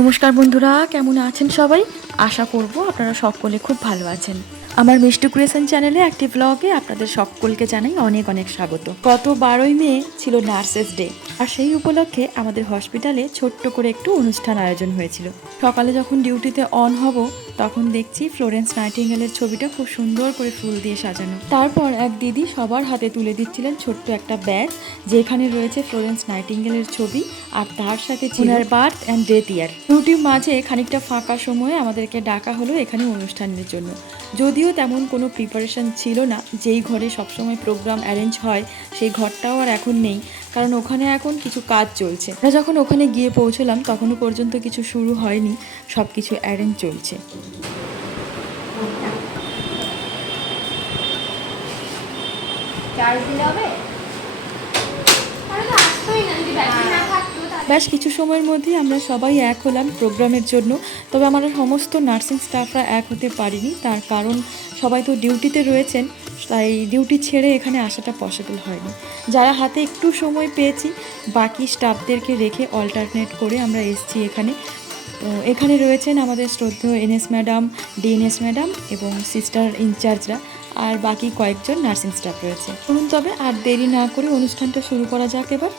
নমস্কার বন্ধুরা, কেমন আছেন সবাই? আশা করব আপনারা সকলে খুব ভালো আছেন। আমার মিষ্টু ক্রিয়েশন চ্যানেলে একটি ব্লগে আপনাদের সকলকে জানাই অনেক অনেক স্বাগত। গত 12ই মে ছিল নার্সেস ডে, আর সেই উপলক্ষে আমাদের হসপিটালে ছোট্ট করে একটু অনুষ্ঠান আয়োজন হয়েছিল। সকালে যখন ডিউটিতে অন হব তখন দেখছি ফ্লোরেন্স নাইটিঙ্গেলের ছবিটা খুব সুন্দর করে ফুল দিয়ে সাজানো। তারপর এক দিদি সবার হাতে তুলে দিচ্ছিলেন ছোট্ট একটা ব্যাগ, যেখানে রয়েছে ফ্লোরেন্স নাইটিঙ্গেলের ছবি, আর তার সাথে ওনার বার্থ অ্যান্ড ডেথ ইয়ার। ডিউটির মাঝে খানিকটা ফাঁকা সময়ে আমাদেরকে ডাকা হলো এখানে অনুষ্ঠানের জন্য। যদিও তেমন কোনো প্রিপারেশন ছিল না, যেই ঘরে সবসময় প্রোগ্রাম অ্যারেঞ্জ হয় সেই ঘরটাও আর এখন নেই, কারণ ওখানে এখন কিছু কাজ চলছে। আমরা যখন ওখানে গিয়ে পৌঁছলাম তখনও পর্যন্ত কিছু শুরু হয়নি, সব কিছু অ্যারেঞ্জ চলছে। ব্যাস কিছু সময়ের মধ্যেই আমরা সবাই এক হলাম প্রোগ্রামের জন্য। তবে আমরা সমস্ত নার্সিং স্টাফরা এক হতে পারিনি, তার কারণ সবাই তো ডিউটিতে রয়েছেন, তাই ডিউটি ছেড়ে এখানে আসাটা পসিবল হয়নি। যারা হাতে একটু সময় পেয়েছি বাকি স্টাফদেরকে রেখে অল্টারনেট করে আমরা এসেছি এখানে। তো এখানে রয়েছেন আমাদের শ্রদ্ধেয় এনএস ম্যাডাম, ডিএনএস ম্যাডাম এবং সিস্টার ইনচার্জরা, আর বাকি কয়েকজন নার্সিং স্টাফ রয়েছে। শুনুন, তবে আর দেরি না করে অনুষ্ঠানটা শুরু করা যাক এবার।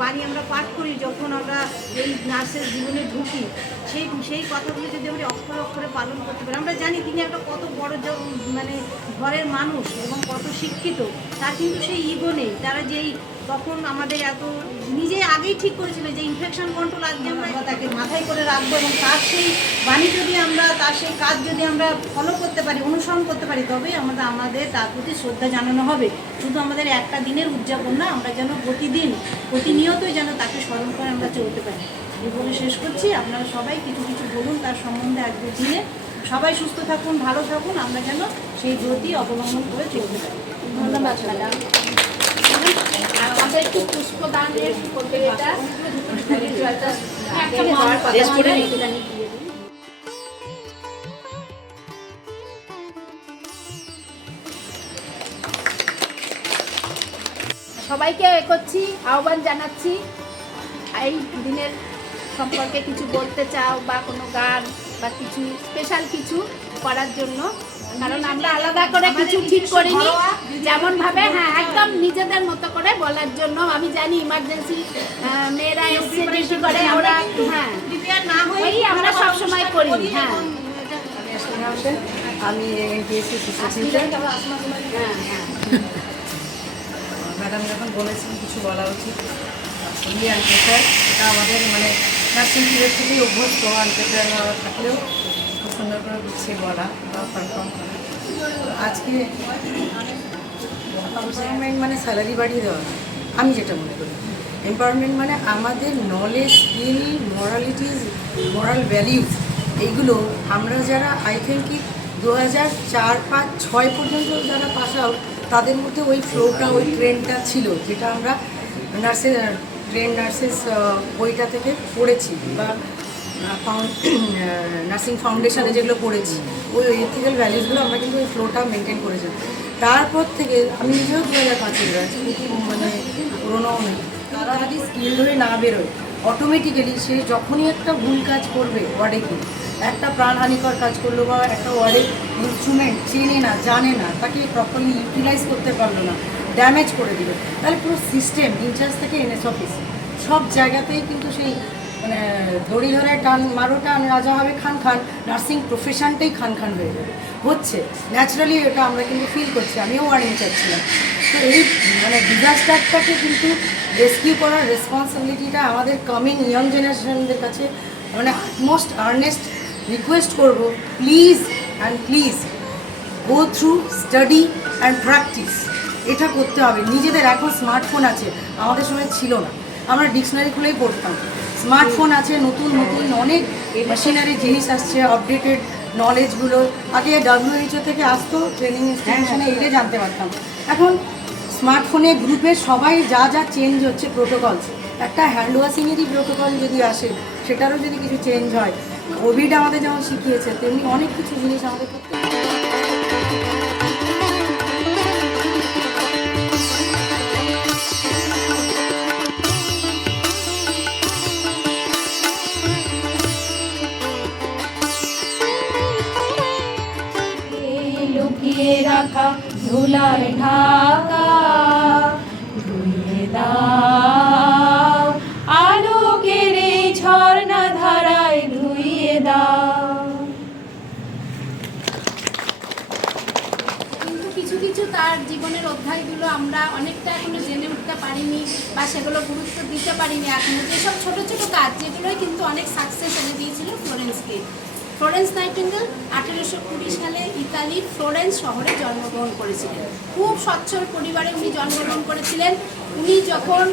বাণী আমরা পাঠ করি যখন আমরা এই নার্সের জীবনে ঢুকি, সেই কথাগুলো যদি আমরা অক্ষরে অক্ষরে পালন করতে পারি। আমরা জানি তিনি একটা কত বড় মানে ঘরের মানুষ এবং কত শিক্ষিত, তার কিন্তু সেই ইগো নেই। তারা যেই তখন আমাদের এত নিজে আগেই ঠিক করেছিল যে ইনফেকশন কন্ট্রোল আজকে আমরা তাকে মাথায় করে রাখবো, এবং তার সেই বাণী যদি আমরা, তার সেই কাজ যদি আমরা ফলো করতে পারি, অনুসরণ করতে পারি, তবেই আমাদের তার প্রতি শ্রদ্ধা জানানো হবে। শুধু আমাদের একটা দিনের উদযাপন না, আমরা যেন প্রতিদিন প্রতিনিয়তই যেন তাকে স্মরণ করে আমরা চলতে পারি। এই বলে শেষ করছি। আপনারা সবাই কিছু কিছু বলুন তার সম্বন্ধে আজকের দিনে। সবাই সুস্থ থাকুন, ভালো থাকুন, আমরা যেন সেই গতি অবলম্বন করে চলতে পারি। ধন্যবাদ ম্যাডাম। আমাদের একটু পুষ্পদানের প্রতিযোগিতা সবাইকে করছি, আহ্বান জানাচ্ছি এই দিনের সম্পর্কে কিছু বলতে চাও বা কোনো গান বা কিছু স্পেশাল কিছু করার জন্য, কারণ আমরা আলাদা করে কিছু ঠিক করিনি, যেমন ভাবে হ্যাঁ একদম নিজেদের মতো করে বলার জন্য। আমি জানি ইমার্জেন্সি মেয়েরা এসে ডিউটি করে, আমরা হ্যাঁ ওই আমরা সবসময় করি। হ্যাঁ আমি ম্যাডাম যখন বলেছেন কিছু বলা উচিত, উনি আনপ্রেফার, এটা আমাদের মানে নার্সিং পিরিয়ড থেকেই অভ্যস্ত, আনপ্রেফার থাকলেও খুব সুন্দর করে গুছিয়ে বলা বা পারফর্ম করা। আজকে এম্পাওয়ারমেন্ট মানে স্যালারি বাড়িয়ে দেওয়া, আমি যেটা মনে করি এম্পাওয়ারমেন্ট মানে আমাদের নলেজ, স্কিল, মরালিটিস, মরাল ভ্যালিউজ, এইগুলো আমরা যারা আই থিঙ্ক কি 2004, 5, 6 পর্যন্ত যারা পাস আউট, তাদের মধ্যে ওই ফ্লোটা, ওই ট্রেন্ডটা ছিল, যেটা আমরা নার্সেস বইটা থেকে পড়েছি বা নার্সিং ফাউন্ডেশনে যেগুলো পড়েছি, ওই এথিক্যাল ভ্যালিউসগুলো আমরা কিন্তু ওই ফ্লোটা মেনটেন করেছি। তারপর থেকে আমি নিজেও 2005-এর আছি, মানে পুরোনো নেই, তারা যদি স্কিল ধরে না বেরোয় অটোমেটিক্যালি সে যখনই একটা ভুল কাজ করবে, ওয়ার্ডে গিয়ে একটা প্রাণহানিকর কাজ করলো বা একটা ওয়ার্ডে ইনস্ট্রুমেন্ট চেনে না, জানে না, তাকে প্রপারলি ইউটিলাইজ করতে পারলো না, ড্যামেজ করে দিল, তাহলে পুরো সিস্টেম ইনচার্জ থেকে এনএস অফিস সব জায়গাতেই কিন্তু সেই মানে দড়ি ধরে টান মারো টান রাজা হবে খান খান, নার্সিং প্রফেশনটাই খান খান হয়ে যাবে, হচ্ছে ন্যাচারালি। এটা আমরা কিন্তু ফিল করছি, আমিও ওয়ার্ড ইনচার্জ ছিলাম। তো এই মানে ডিজাস্টারটাকে কিন্তু রেস্কিউ করার রেসপন্সিবিলিটিটা আমাদের কামিং ইয়ং জেনারেশনদের কাছে মানে মোস্ট আর্নেস্ট রিকোয়েস্ট করব, please and please go through study and practice. এটা করতে হবে নিজেদের। এখন স্মার্টফোন আছে, আমাদের সময় ছিল না, আমরা ডিকশনারি খুলেই পড়তাম। স্মার্টফোন আছে, নতুন নতুন অনেক মেশিনারি জিনিস আসছে, আপডেটেড নলেজগুলো। আগে WHO থেকে আসতো, ট্রেনিং ইনস্টিটিউশনে এলে জানতে পারতাম। এখন স্মার্টফোনে গ্রুপে সবাই যা যা চেঞ্জ হচ্ছে প্রোটোকল, একটা হ্যান্ড ওয়াশিংয়েরই প্রোটোকল যদি আসে, সেটারও যদি কিছু চেঞ্জ হয়, কোভিড আমাদের যেমন শিখিয়েছে তেমনি অনেক কিছু জিনিস আমাদের করতে হবে। লুকিয়ে রাখা ধুলার ঢাকা ধুয়ে দাও, আলোকের এই ঝর্ণা ধারায় ধুইয়ে দাও। কিন্তু কিছু কিছু তার জীবনের অধ্যায়গুলো আমরা অনেকটা এখনো জেনে উঠতে পারিনি বা সেগুলো গুরুত্ব দিতে পারিনি এখনো। যেসব ছোট ছোট কাজ যেগুলোই কিন্তু অনেক সাকসেস এনে দিয়েছিল ফ্লোরেন্সকে। ফ্লোরেন্স নাইটিঙ্গেল 1820 সালে ইতালির ফ্লোরেন্স শহরে জন্মগ্রহণ করেছিলেন। খুব সচ্ছল পরিবারে উনি জন্মগ্রহণ করেছিলেন। উনি যখন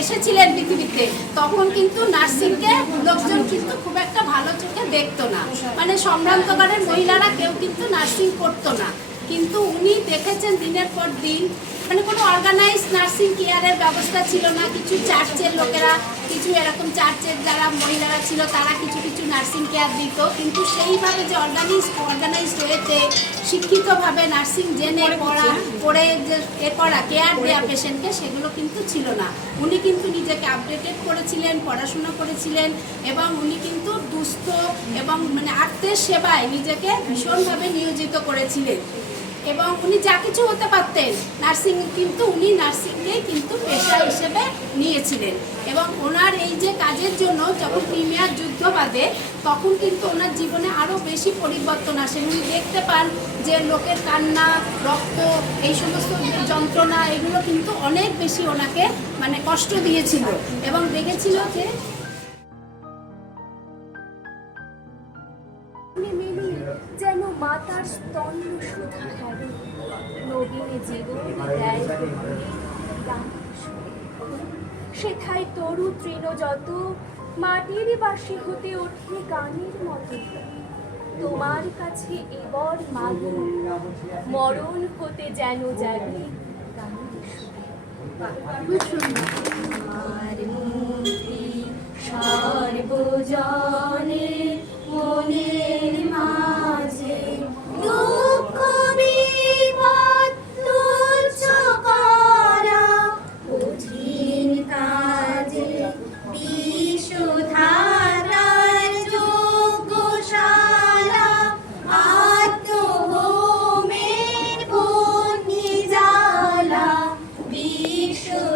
এসেছিলেন পৃথিবীতে তখন কিন্তু নার্সিংকে লোকজন কিন্তু খুব একটা ভালো চোখে দেখতো না, মানে সম্ভ্রান্তকারের মহিলারা কেউ কিন্তু নার্সিং করতো না। কিন্তু উনি দেখেছেন দিনের পর দিন, মানে কোনো অর্গানাইজ নার্সিং কেয়ারের ব্যবস্থা ছিল না। কিছু চার্চের লোকেরা, কিছু এরকম চার্চের যারা মহিলারা ছিল তারা কিছু কিছু নার্সিং কেয়ার দিত, কিন্তু সেইভাবে যে অর্গানাইজড হয়েছে শিক্ষিতভাবে নার্সিং জেনে পড়ে যে করা কেয়ার দেওয়া পেশেন্টকে, সেগুলো কিন্তু ছিল না। উনি কিন্তু নিজেকে আপডেটেড করেছিলেন, পড়াশোনা করেছিলেন এবং উনি কিন্তু দুস্থ এবং মানে আত্মের সেবায় নিজেকে ভীষণভাবে নিয়োজিত করেছিলেন। এবং উনি যা কিছু হতে পারতেন নার্সিং, কিন্তু উনি নার্সিংকেই কিন্তু পেশা হিসেবে নিয়েছিলেন। এবং ওনার এই যে কাজের জন্য যখন ক্রিমিয়ার যুদ্ধ বাধে তখন কিন্তু ওনার জীবনে আরও বেশি পরিবর্তন আসে। উনি দেখতে পান যে লোকের কান্না, রক্ত, এই সমস্ত যন্ত্রণা এগুলো কিন্তু অনেক বেশি ওনাকে মানে কষ্ট দিয়েছিল এবং দেখেছিল যে যেন মাতার স্তন্য সুধা ধারে নবীন জীবন দেয় সেথায় তরু তৃণ যত মাটির বাসি হতে ওঠে গানের মতো। তোমার কাছে এবার মাগো মরণ হতে যেন যাবে গানের সর্বজনে মনের মাঝে দুঃখ বিপদ তুচ্ছ করা কঠিন কাজে বিশুদ্ধাতার যোগ্যশালা আত্মভূমের বন্যি জ্বালা বিশুদ্ধাতার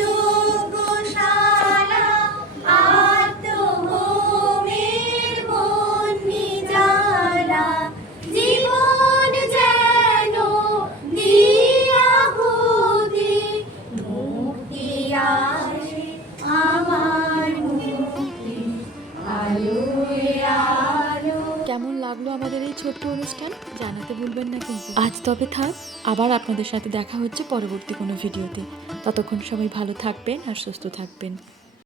যোগ্যশালা আত্মভূমের বন্যি জ্বালা জীবন যেন দিয়াহুতি মুক্তি আসে আমার মুক্তি আলোয় আলো। কেমন লাগলো আমাদের এই ছোট্ট অনুষ্ঠান জানাতে ভুলবেন না কিন্তু। আজ তবে থাক, আবার আপনাদের সাথে দেখা হচ্ছে পরবর্তী কোনো ভিডিওতে। ততক্ষণ সবাই ভালো থাকবেন আর সুস্থ থাকবেন।